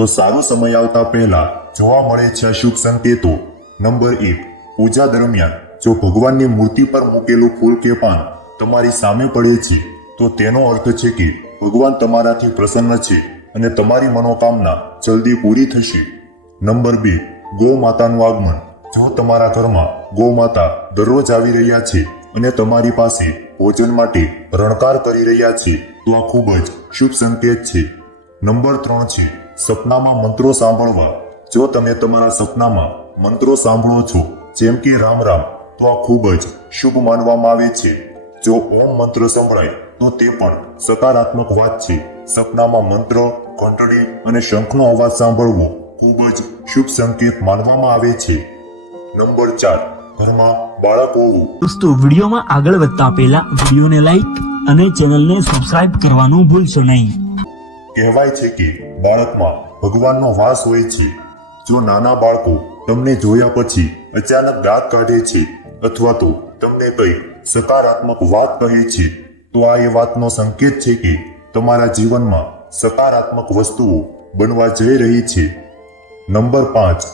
તો સારો સમય આવતા પહેલા જોવા મળે છે આ શુભ સંકેતો. નંબર 1, પૂજા દરમિયાન જો ભગવાનની મૂર્તિ પર મૂકેલું ફૂલ કે પાન તમારી સામે પડે છે તો તેનો અર્થ છે કે ભગવાન તમારાથી પ્રસન્ન છે અને તમારી મનોકામના જલ્દી પૂરી થશે. નંબર 2, ગૌ માતાનું આગમન. જો તમારા ઘરમાં ગૌ માતા દરરોજ આવી રહ્યા છે અને તમારી પાસે ભોજન માટે રણકાર કરી રહ્યા છે તો આ ખૂબ જ શુભ સંકેત છે. નંબર 3 છે સપનામાં મંત્રો સાંભળવા. જો તમે તમારા સપનામાં મંત્રો સાંભળો છો જેમ કે રામ રામ તો આ ખૂબ જ શુભ માનવામાં આવે છે. જો ઓમ મંત્ર સંભળાય તો તે પણ સકારાત્મક વાત છે. સપનામાં મંત્ર, ઘંટડી અને શંખનો અવાજ સાંભળવો ખૂબ જ શુભ સંકેત માનવામાં આવે છે. નંબર 4, ઘરમાં બાળક હોવું. દોસ્તો, વિડીયોમાં આગળ વધતા પહેલા વિડીયોને લાઈક અને ચેનલને સબસ્ક્રાઇબ કરવાનું ભૂલશો નહીં. કહેવાય છે કે બાળકમાં ભગવાનનો વાસ હોય છે. જો નાના બાળકો તમને જોયા પછી અચાનક દાંત કાઢે છે અથવા તો તમને કંઈ સકારાત્મક વાત કહે છે તો આ એ વાતનો સંકેત છે કે તમારા જીવનમાં સકારાત્મક વસ્તુઓ બનવા જઈ રહી છે. નંબર 5,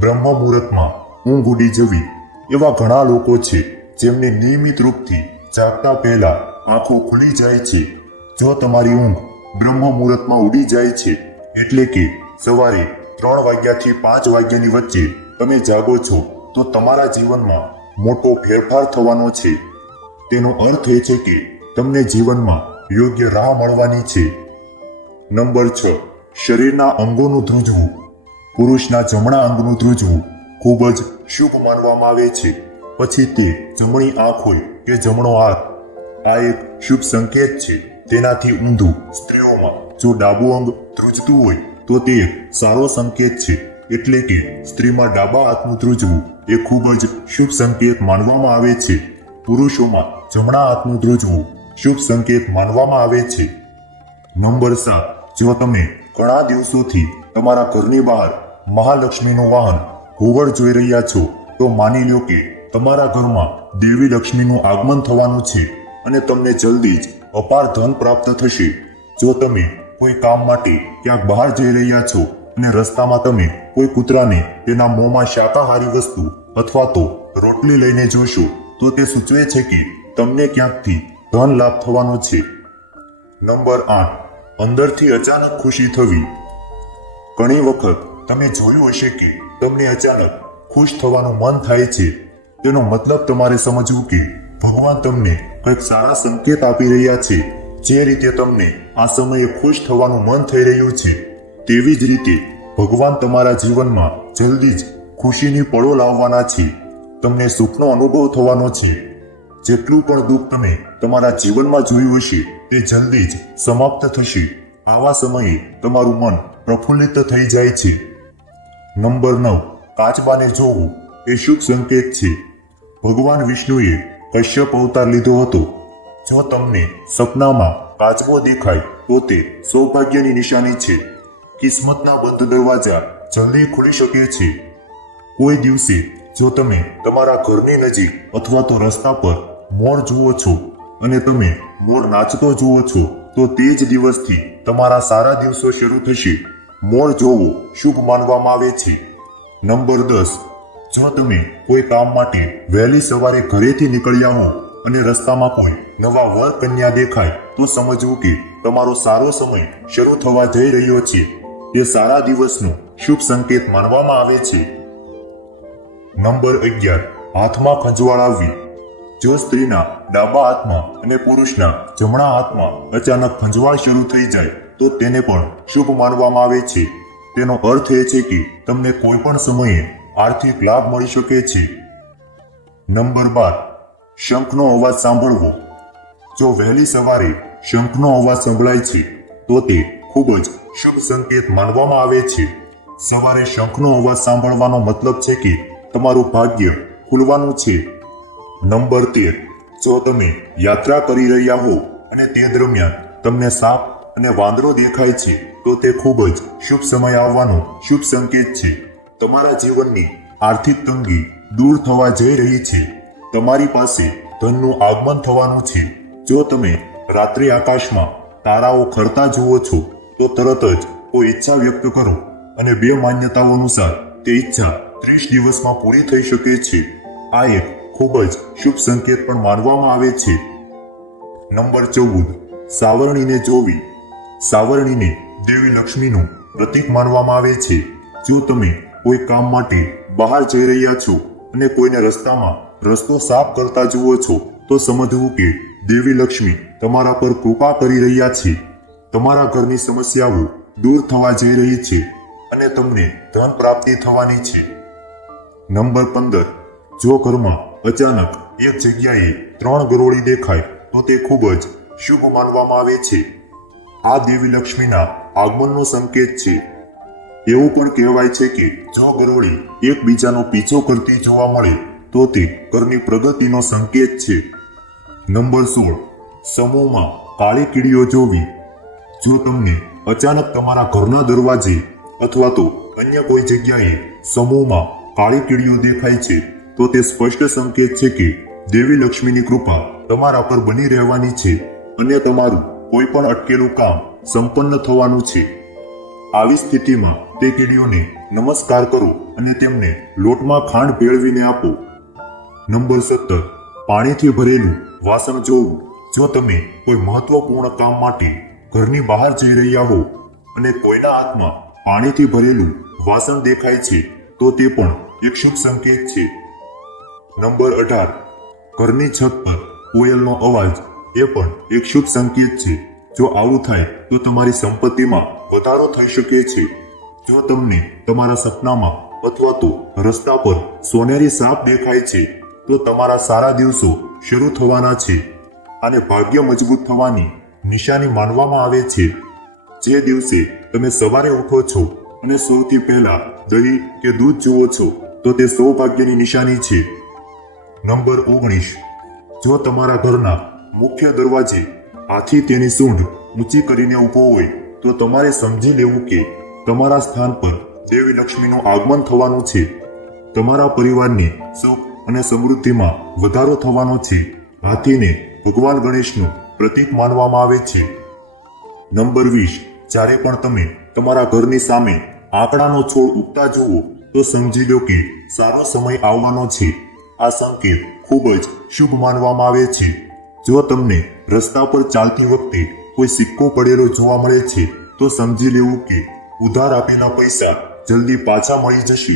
બ્રહ્મ મુહૂર્તમાં ઊંઘ ઉડી જવી. એવા ઘણા લોકો છે જેમને નિયમિત રૂપથી જાગતા પહેલા આંખો ખુલી જાય છે. જો તમારી ઊંઘ બ્રહ્મ મુહૂર્તમાં ઉડી જાય છે એટલે કે સવારે 3 વાગ્યાથી 5 વાગ્યાની વચ્ચે તમે જાગો છો તો તમારા જીવનમાં મોટો ફેરફાર થવાનો છે. તેનો અર્થ એ છે કે તમને જીવનમાં યોગ્ય રાહ મળવાની છે. નંબર 6, શરીરના અંગોનું ધ્રુજવું. પુરુષના જમણા અંગનું ધ્રુજવું ખૂબ જ શુભ માનવામાં આવે છે. પછી તે જમણી આંખ હોય કે જમણો હાથ, આ એક શુભ સંકેત છે. તેનાથી ઊંધું સ્ત્રીઓમાં જો ડાબું અંગ ધ્રુજતું હોય તો તે એક સારો સંકેત છે. એટલે કે સ્ત્રીમાં ડાબા હાથનું ધ્રુજવું એ ખૂબ જ શુભ સંકેત માનવામાં આવે છે. પુરુષોમાં જમણા હાથનું ધ્રુજવું શુભ સંકેત માનવામાં આવે છે. નંબર 7, જો તમે ઘણા દિવસોથી તમારા ઘરની બહાર મહાલક્ષ્મીનું વાહન ઘોવડ જોઈ રહ્યા છો તો માની લો કે તમારા ઘરમાં દેવી લક્ષ્મીનું આગમન થવાનું છે અને તમને જલ્દી જ અપાર ધન પ્રાપ્ત થશે. જો તમે કોઈ કામ માટે ક્યાંક બહાર જઈ રહ્યા છો અને રસ્તામાં તમે કોઈ કૂતરાને તેના મોંમાં શાકાહારી વસ્તુ અથવા તો રોટલી લઈને જોશો તો તે સૂચવે છે કે તમને ક્યાંકથી ધન લાભ થવાનો છે. નંબર 8, અંદરથી અચાનક ખુશી થવી. ઘણી વખત તમે જોયું હશે કે તમને અચાનક ખુશ થવાનું મન થાય છે. તેનો મતલબ તમારે સમજવું કે ભગવાન તમને કંઈક સારા સંકેત આપી રહ્યા છે. જે રીતે તમને આ સમયે ખુશ થવાનું મન થઈ રહ્યું છે તેવી જ રીતે ભગવાન તમારા જીવનમાં જલ્દી જ ખુશીની પળો લાવવાના છે. તમને સુખનો અનુભવ થવાનો છે. જેટલું પણ દુઃખ તમે તમારા જીવનમાં જોયું હશે તે જલ્દી જ સમાપ્ત થશે. આવા સમયે તમારું મન પ્રફુલ્લિત થઈ જાય છે. નંબર 9, કાચબાને જોવું એ શુભ સંકેત છે. ભગવાન વિષ્ણુએ કશ્યપ અવતાર લીધો હતો. જો તમને સપનામાં કાચબો દેખાય તો તે સૌભાગ્યની નિશાની છે. કિસ્મતના બંધ દરવાજા જલ્દી ખુલી શકે છે. કોઈ દિવસે જો તમે તમારા ઘરની નજીક અથવા તો રસ્તા પર મોર જુઓ છો અને તમે મોર નાચતો જુઓ છો તો તે જ દિવસથી તમારા સારા દિવસો શરૂ થશે. મોર જોવો શુભ માનવામાં આવે છે. નંબર 10, જો તમે કોઈ કામ માટે વહેલી સવારે ઘરેથી નીકળ્યા હો અને રસ્તામાં કોઈ નવા વર કન્યા દેખાય તો સમજવું કે તમારો સારો સમય શરૂ થવા જઈ રહ્યો છે. તે સારા દિવસનો શુભ સંકેત માનવામાં આવે છે. નંબર 11, હાથમાં ખંજવાળ આવવી. જો સ્ત્રીના ડાબા હાથમાં અને પુરુષના જમણા હાથમાં અચાનક ખંજવાળ શરૂ થઈ જાય તો તેને પણ શુભ માનવામાં આવે છે. તેનો અર્થ એ છે કે તમને કોઈ પણ સમયે આર્થિક લાભ મળી શકે છે. નંબર 12, શંખનો અવાજ સાંભળવો. જો વહેલી સવારે શંખનો અવાજ સંભળાય છે તો તે ખૂબ જ શુભ સંકેત માનવામાં આવે છે. સવારે શંખનો અવાજ સાંભળવાનો મતલબ છે કે તમારું ભાગ્ય ખુલવાનું છે. નંબર 13, જો તમે યાત્રા કરી રહ્યા હો અને તે દરમિયાન તમને સાપ અને વાંદરો દેખાય છે તો તે ખૂબ જ શુભ સમય આવવાનો શુભ સંકેત છે. તમારા જીવનની આર્થિક તંગી દૂર થવા જઈ રહી છે. તમારી પાસે ધનનું આગમન થવાનું છે. જો તમે રાત્રિ આકાશમાં તારાઓ ખરતા જુઓ છો તો તરત જ કોઈ ઈચ્છા વ્યક્ત કરો અને 2 માન્યતાઓ અનુસાર તે ઈચ્છા 30 દિવસમાં પૂરી થઈ શકે છે. આ એક ખૂબ જ શુભ સંકેત પણ માનવામાં આવે છે. નંબર 14, સાવરણીને જોવી. સાવરણીને દેવી લક્ષ્મીનું પ્રતીક માનવામાં આવે છે. જો તમે કોઈ કામ માટે બહાર જઈ રહ્યા છો અને કોઈને રસ્તામાં રસ્તો સાફ કરતા જુઓ છો તો સમજવું કે દેવી લક્ષ્મી તમારા પર કૃપા કરી રહ્યા છે. તમારા ઘરની સમસ્યાઓ દૂર થવા જઈ રહી છે અને તમને ધન પ્રાપ્તિ થવાની છે. નંબર 15, જો ઘરમાં અચાનક એક જગ્યાએ 3 ગરોળી દેખાય તો તે ખૂબ જ શુભ માનવામાં આવે છે. આ દેવી લક્ષ્મીના આગમનનો સંકેત છે. એવું પણ કહેવાય છે કે જો ગરોળી એકબીજાનો પીછો કરતી જોવા મળે તો તે ઘરની પ્રગતિનો સંકેત છે. નંબર 16, સમૂહમાં કાળી કીડીઓ જોવી. જો તમને અચાનક તમારા ઘરના દરવાજે અથવા તો અન્ય કોઈ જગ્યાએ સમૂહમાં કાળી કીડીઓ દેખાય છે તો તે સ્પષ્ટ સંકેત છે કે દેવી લક્ષ્મીની કૃપા તમારા પર બની રહેવાની છે અને તમારું કોઈ પણ અટકેલું કામ સંપન્ન થવાનું છે. આવી સ્થિતિમાં તે કીડીઓને નમસ્કાર કરો અને તેમને લોટમાં ખાંડ ભેળવીને આપો. નંબર 17, પાણીથી ભરેલું વાસણ જોવું. જો તમે કોઈ મહત્વપૂર્ણ કામ માટે ઘરની બહાર જઈ રહ્યા હો અને કોઈના હાથમાં પાણીથી ભરેલું વાસણ દેખાય છે તો તે પણ એક શુભ સંકેત છે. નંબર 18, ઘરની છત પર કોયલનો અવાજ. એ પણ એક શુભ સંકેત છે. જો આવું થાય તો તમારી સંપત્તિમાં વધારો થઈ શકે છે. જો તમને તમારા સપનામાં અથવા તો રસ્તા પર સોનેરી સાપ દેખાય છે તો તમારા સારા દિવસો શરૂ થવાના છે. આને ભાગ્ય મજબૂત થવાની નિશાની માનવામાં આવે છે. જે દિવસે તમે સવારે ઉઠો છો અને સૌથી પહેલા દહીં કે દૂધ જુઓ છો તો તે સૌભાગ્યની નિશાની છે. નંબર 19, જો તમારા ઘરના મુખ્ય દરવાજે હાથી તેની સૂંઢ ઊંચી કરીને ઊભો હોય તો તમારે સમજી લેવું કે તમારા સ્થાન પર દેવી લક્ષ્મીનું આગમન થવાનું છે. તમારા પરિવારની સુખ અને સમૃદ્ધિમાં વધારો થવાનો છે. હાથીને ભગવાન ગણેશનું પ્રતીક માનવામાં આવે છે. નંબર 20, જ્યારે પણ તમે તમારા ઘરની સામે આંકડાનો છોડ ઉગતા જુઓ તો સમજી લો કે સારો સમય આવવાનો છે. આ સંકેત ખૂબ જ શુભ માનવામાં આવે છે. જો તમને રસ્તા પર ચાલતી વખતે કોઈ સિક્કો પડેલો જોવા મળે છે તો સમજી લેવું કે ઉધાર આપેલા પૈસા જલ્દી પાછા મળી જશે.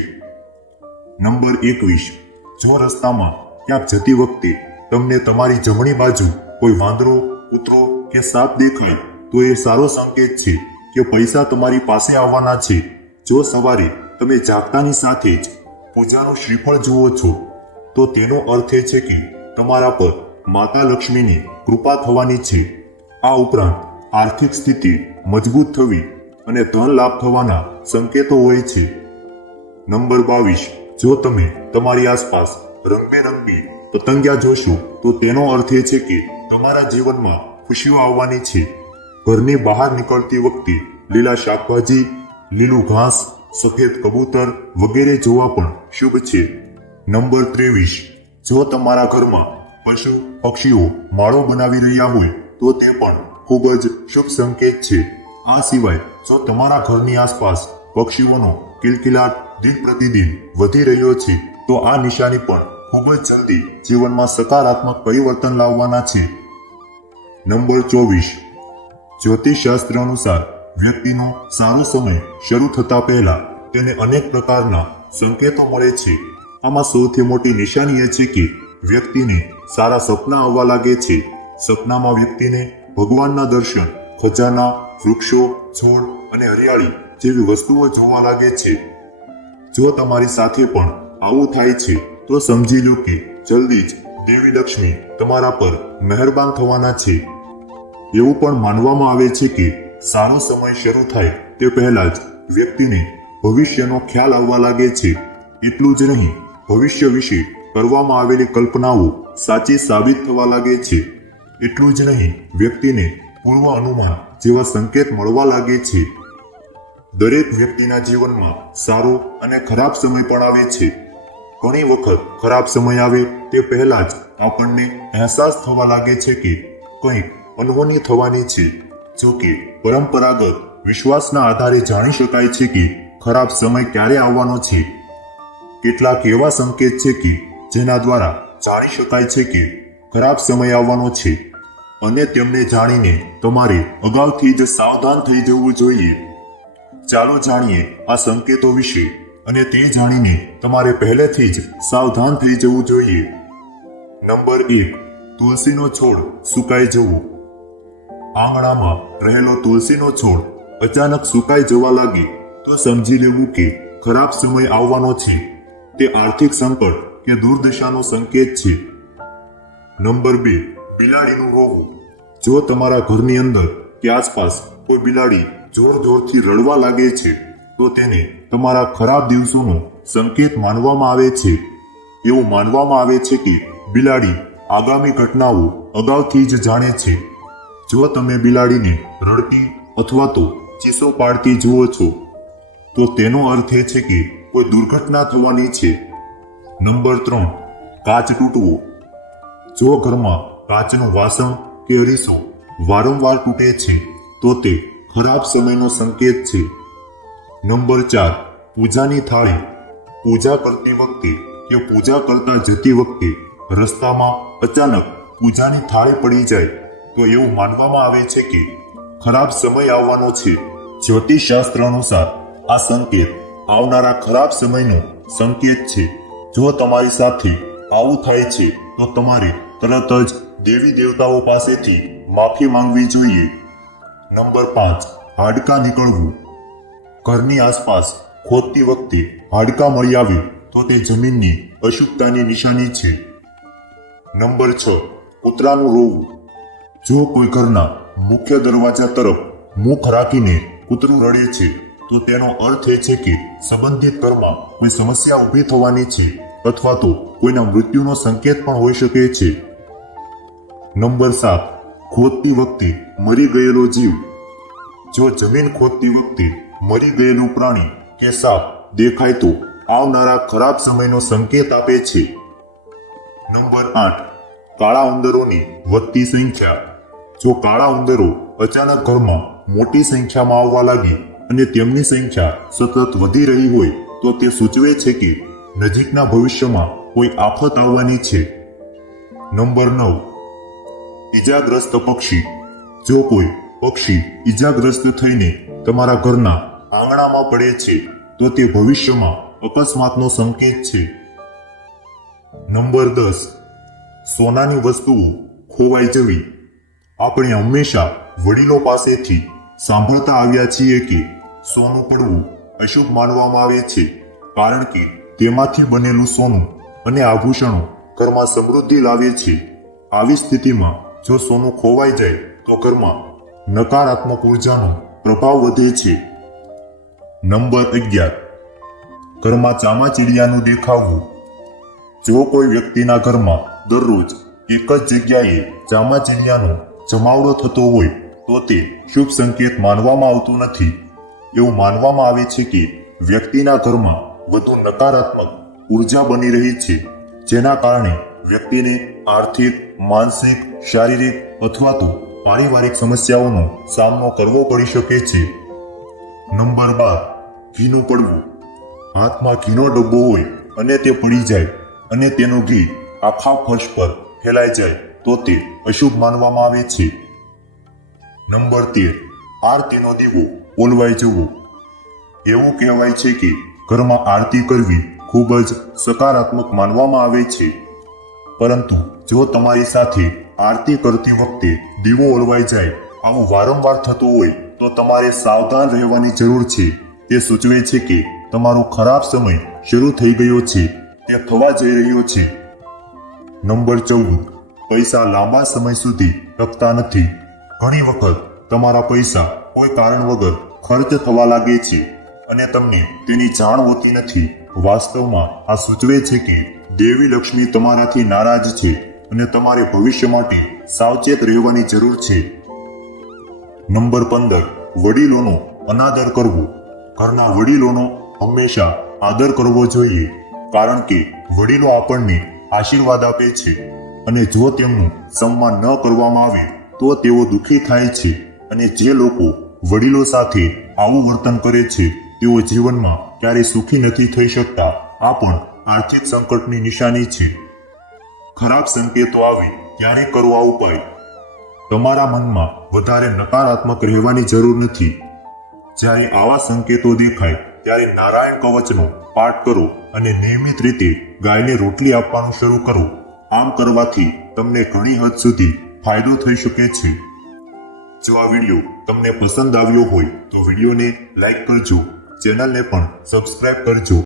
નંબર 21, જો રસ્તામાં ક્યાંક જતી વખતે તમને તમારી જમણી બાજુ કોઈ વાંદરો, કૂતરો કે સાપ દેખાય તો એ સારો સંકેત છે કે પૈસા તમારી પાસે આવવાના છે. જો સવારે તમે જાગતાની સાથે જ પૂજાનું શ્રીફળ જુઓ છો તો તેનો અર્થ એ છે કે તમારા પર માતા લક્ષ્મીની કૃપા થવાની છે. આ ઉપરાંત આર્થિક સ્થિતિ મજબૂત થવી અને ધન લાભ થવાના સંકેતો હોય છે. નંબર 22, જો તમે તમારી આસપાસ રંગબેરંગી પતંગિયા જોશો તો તેનો અર્થ એ છે કે તમારા જીવનમાં ખુશીઓ આવવાની છે. ઘરની બહાર નીકળતી વખતે લીલા શાકભાજી, લીલું ઘાસ, સફેદ કબૂતર વગેરે જોવા પણ શુભ છે. નંબર 23, જો તમારા ઘરમાં પશુ પક્ષીઓ માળો બનાવી રહ્યા હોય તો તે પણ ખૂબ જ શુભ સંકેત છે. આ સિવાય જો તમારા ઘરની આસપાસ પક્ષીઓનો કિલકિલાટ દિન પ્રતિદિન વધી રહ્યો છે તો આ નિશાની પણ ખૂબ જ જલ્દી જીવનમાં સકારાત્મક પરિવર્તન લાવવાના છે. નંબર 24, જ્યોતિષશાસ્ત્ર અનુસાર વ્યક્તિનો સારો સમય શરૂ થતા પહેલા તેને અનેક પ્રકારના સંકેતો મળે છે. આમાં સૌથી મોટી નિશાની એ છે કે વ્યક્તિને સારા સપના આવવા લાગે છે. સપનામાં વ્યક્તિને ભગવાનના દર્શન, ખજાના, વૃક્ષો, છોડ અને હરિયાળી જેવી વસ્તુઓ જોવા લાગે છે. જો તમારી સાથે પણ આવું થાય છે તો સમજી લો કે જલ્દી જ દેવી લક્ષ્મી તમારા પર મહેરબાન થવાના છે. એવું પણ માનવામાં આવે છે કે સારો સમય શરૂ થાય તે પહેલા જ વ્યક્તિને ભવિષ્યનો ખ્યાલ આવવા લાગે છે. એટલું જ નહીં, ભવિષ્ય વિશે કરવામાં આવેલી કલ્પનાઓ સાચી સાબિત થવા લાગે છે. એટલું જ નહીં, વ્યક્તિને પૂર્વ અનુમાન જેવા સંકેત મળવા લાગે છે. દરેક વ્યક્તિના જીવનમાં સારો અને ખરાબ સમય પણ આવે છે. ઘણી વખત ખરાબ સમય આવે તે પહેલા જ આપણને અહેસાસ થવા લાગે છે કે કંઈક અનહોની થવાની છે. જો કે પરંપરાગત વિશ્વાસના આધારે જાણી શકાય છે કે ખરાબ સમય ક્યારે આવવાનો છે. કેટલાક એવા સંકેત છે કે જેના દ્વારા જાણી શકાય છે કે ખરાબ સમય આવવાનો છે અને તેમને જાણીને તમારે અગાઉથી જ સાવધાન થઈ જવું જોઈએ. ચાલો જાણીએ આ સંકેતો વિશે અને તે જાણીને તમારે પહેલેથી જ સાવધાન થઈ જવું જોઈએ. નંબર 1, તુલસીનો છોડ સુકાઈ જવો. આંગણામાં રહેલો તુલસીનો છોડ અચાનક સુકાઈ જવા લાગે તો સમજી લેવું કે ખરાબ સમય આવવાનો છે. તે આર્થિક સંકટ કે દુર્દશાનો સંકેત છે. નંબર 2, બિલાડીનું રોવું. જો તમારા ઘરની અંદર કે આસપાસ કોઈ બિલાડી જોરથી રડવા લાગે છે તો તેને તમારા ખરાબ દિવસોનો સંકેત માનવામાં આવે છે. એવું માનવામાં આવે છે કે બિલાડી આગામી ઘટનાઓ અગાઉથી જ જાણે છે. જો તમે બિલાડીને રડતી અથવા તો ચીસો પાડતી જુઓ છો તો તેનો અર્થ એ છે કે કોઈ દુર્ઘટના થવાની છે. નંબર 3, કાચ તૂટવો. જો ઘરમાં કાચનું વાસણ કે અરીસો વારંવાર તૂટે છે તો તે ખરાબ સમયનો સંકેત છે. નંબર 4, પૂજાની થાળી. પૂજા કરતી વખતે કે પૂજા કરતા જતી વખતે રસ્તામાં અચાનક પૂજાની થાળી પડી જાય તો એવું માનવામાં આવે છે કે ખરાબ સમય આવવાનો છે. જ્યોતિષશાસ્ત્ર અનુસાર આ સંકેત આવનારા ખરાબ સમયનો સંકેત છે. જો તમારી સાથે આવું થાય છે તો તમારે તરત જ દેવી દેવતાઓ પાસેથી માફી માંગવી જોઈએ. નંબર 5, હાડકાં નીકળવું. ઘરની આસપાસ ખોદતી વખતે હાડકાં મળી આવે તો તે જમીનની અશુદ્ધતાની નિશાની છે. નંબર 6, કૂતરાનું રોવું. જો કોઈ ઘરના મુખ્ય દરવાજા તરફ મુખ રાખીને કૂતરું રડે છે તો તેનો અર્થ એ છે કે સંબંધિત ઘરમાં કોઈ સમસ્યા ઊભી થવાની છે અથવા તો કોઈના મૃત્યુનો સંકેત પણ હોઈ શકે છે. નંબર 7, ખોદતી વખતે મરી ગયેલો જીવ. જો જમીન ખોદતી વખતે મરી ગયેલું પ્રાણી કે સાપ દેખાય તો આવનારા ખરાબ સમયનો સંકેત આપે છે. નંબર 8, કાળા ઉંદરોની વધતી સંખ્યા. જો કાળા ઉંદરો અચાનક ઘરમાં મોટી સંખ્યામાં આવવા લાગે અને તેમની સંખ્યા સતત વધી રહી હોય તો તે સૂચવે છે કે નજીકના ભવિષ્યમાં કોઈ આફત આવવાની છે. નંબર 9, ઈજાગ્રસ્ત પક્ષી. જો કોઈ પક્ષી ઈજાગ્રસ્ત થઈને તમારા ઘરના આંગણામાં પડે છે તો તે ભવિષ્યમાં અકસ્માતનો સંકેત છે. નંબર 10, સોનાની વસ્તુઓ ખોવાઈ જવી. આપણે હંમેશા વડીલો પાસેથી સાંભળતા આવ્યા છીએ કે સોનું પડવું અશુભ માનવામાં આવે છે કારણ કે તેમાંથી બનેલું સોનું અને આભૂષણો ઘરમાં સમૃદ્ધિ લાવે છે. આવી સ્થિતિમાં જો સોનું ખોવાઈ જાય તો ઘરમાં નકારાત્મક ઉર્જાનો પ્રભાવ વધે છે. નંબર 11, ઘરમાં ચામાચીડિયાનું દેખાવું. જો કોઈ વ્યક્તિના ઘરમાં દરરોજ એક જ જગ્યાએ ચામાચીડિયાનો જમાવડો થતો હોય તો તે શુભ સંકેત માનવામાં આવતું નથી. એવું માનવામાં આવે છે કે વ્યક્તિના ઘરમાં વધુ નકારાત્મક ઉર્જા બની રહી છે જેના કારણે વ્યક્તિને આર્થિક, માનસિક, શારીરિક અથવા તો પારિવારિક સમસ્યાઓનો સામનો કરવો પડી શકે છે. નંબર 12, ઘીનું પડવું. હાથમાં ઘીનો ડબ્બો હોય અને તે પડી જાય અને તેનું ઘી આખા ફર્શ પર ફેલાઈ જાય તો તે અશુભ માનવામાં આવે છે. નંબર 13, આરતીનો દીવો ઓલવાઈ જવો. એવું કહેવાય છે કે ઘરમાં આરતી કરવી ખૂબ જ સકારાત્મક માનવામાં આવે છે, પરંતુ જો તમારી સાથે આરતી કરતી વખતે દીવો ઓલવાઈ જાય આવું વારંવાર થતું હોય તો તમારે સાવધાન રહેવાની જરૂર છે. તે સૂચવે છે કે તમારો ખરાબ સમય શરૂ થઈ ગયો છે, તે થવા જઈ રહ્યો છે. નંબર 14, પૈસા લાંબા સમય સુધી ટકતા નથી. ઘણી વખત તમારા પૈસા કોઈ કારણ વગર ખર્ચ થવા લાગે છે અને તમને તેની જાણ હોતી નથી. વાસ્તવમાં આ સૂચવે છે કે દેવી લક્ષ્મી તમારાથી નારાજ છે અને તમારે ભવિષ્ય માટે સાવચેત રહેવાની જરૂર છે. નંબર 15, વડીલોનો અનાદર કરવો. ઘરના વડીલોનો હંમેશા આદર કરવો જોઈએ કારણ કે વડીલો આપણને આશીર્વાદ આપે છે અને જો તેમનું સન્માન ન કરવામાં આવે તો તેઓ દુઃખી થાય છે અને જે લોકો વડીલો સાથે આવું વર્તન કરે છે તેઓ જીવનમાં ક્યારેય સુખી નથી થઈ શકતા. આ પણ આર્થિક સંકટની નિશાની છે. ખરાબ સંકેતો આવે ત્યારે કરો આ ઉપાય. તમારા મનમાં વધારે નકારાત્મક રહેવાની જરૂર નથી. જ્યારે આવા સંકેતો દેખાય ત્યારે નારાયણ કવચનો પાઠ કરો અને નિયમિત રીતે ગાયને રોટલી આપવાનું શરૂ કરો. આમ કરવાથી તમને ઘણી હદ સુધી ફાયદો થઈ શકે છે. જો આ વિડીયો તમને પસંદ આવ્યો હોય તો વિડીયોને લાઈક કરજો, ચેનલને પણ સબસ્ક્રાઇબ કરજો.